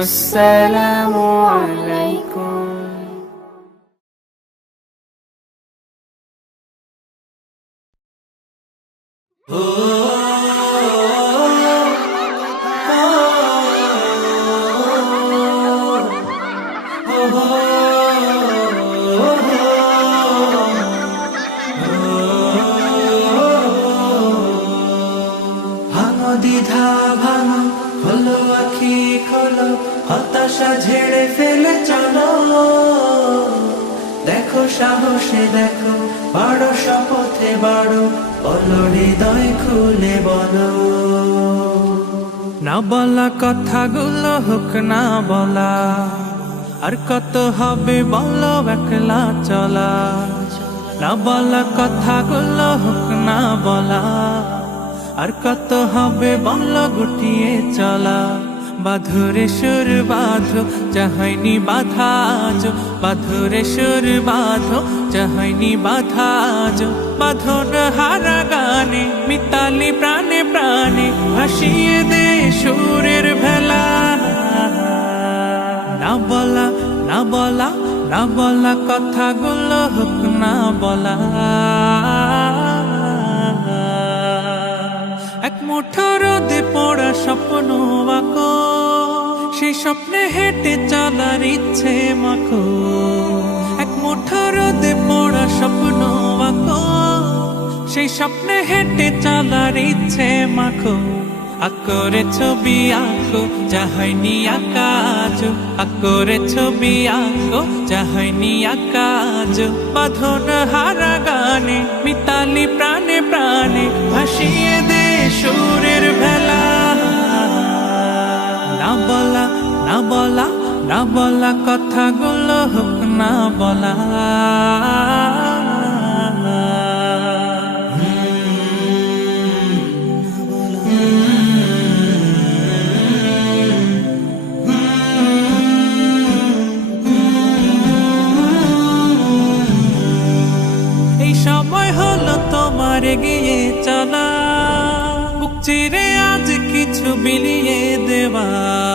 আসসালামু আলাইকুম ভাঙো হতাশা ঝেড়ে ফেলে চলো। দেখো সাহসে দেখো, বাড়ো শপথে বাড়ো, বলো হৃদয় খুলে বলো। না বলা কথাগুলো হোক, না বলা, আর কত হবে বলো একলা চলা। না বলা কথাগুলো হোক, না বলা, আর কত হবে বল গুটিয়ে চলা। বাধুরে সুর বাঁধো যাহাইনি বাধা আজ। বাধুরে সুর বাঁধো যাহাইনি বাধা আজ। বাঁধন হারা গানে, মিতালি প্রাণে প্রাণে ভাসিয়ে দে সুরের ভেলা। না বলা না বলা না বলা কথাগুলো হোক, না বলা। এক মুঠো রোদে পড়া স্বপ্ন সেই স্বপ্নে হেঁটে চলার ইচ্ছে মাখো। এক মুঠো রোদে পড়া স্বপ্ন আঁকো সেই স্বপ্নে হেঁটে চলার ইচ্ছে মাখো। আকরে ছবি আঁকো যাহাইনি আকাজ আকরে ছবি আঁকো যাহাইনি আকাজ বাঁধন হারা গানে, মিতালি প্রাণে প্রাণে ভাসিয়ে দে না বলা কথাগুলো হোক না বলা। গিয়ে চলা। বুক আজ কিছু বিলিয়ে দেওয়া।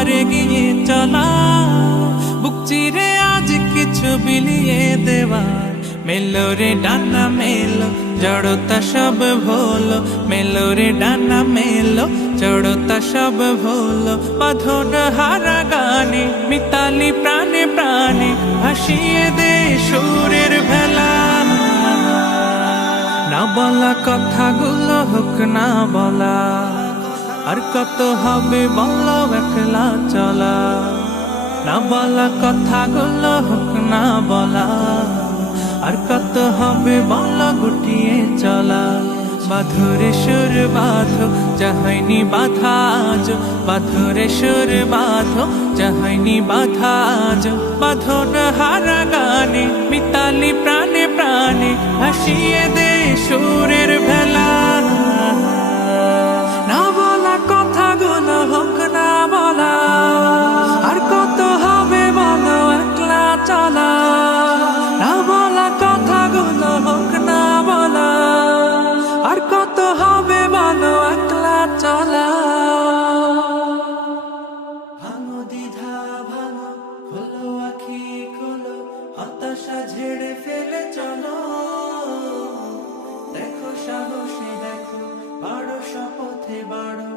তোমার গিয়ে চলা বুক চিরে আজ কিছু বিলিয়ে দেওয়া মেলো রে ডানা মেলো জড়তা সব ভোলো মেলো রে ডানা মেলো জড়তা সব ভোলো বাঁধন হারা গানে মিতালি প্রাণে প্রাণে ভাসিয়ে দে সুরের ভেলা না বলা কথাগুলো হোক না বলা আর কত হবে বলো একলা চলা? না বলা কথাগুলো হোক, না বলা। আর কত হবে বলো গুটিয়ে চলা? বাধুরে সুর বাঁধো, যাহাইনি বাধা আজ। বাধুরে সুর বাঁধো, যাহাইনি বাধা আজ। বাঁধন হারা গানে, মিতালি প্রাণে প্রাণে ভাসিয়ে দে সুরের ভেলা। পথে বাড়ো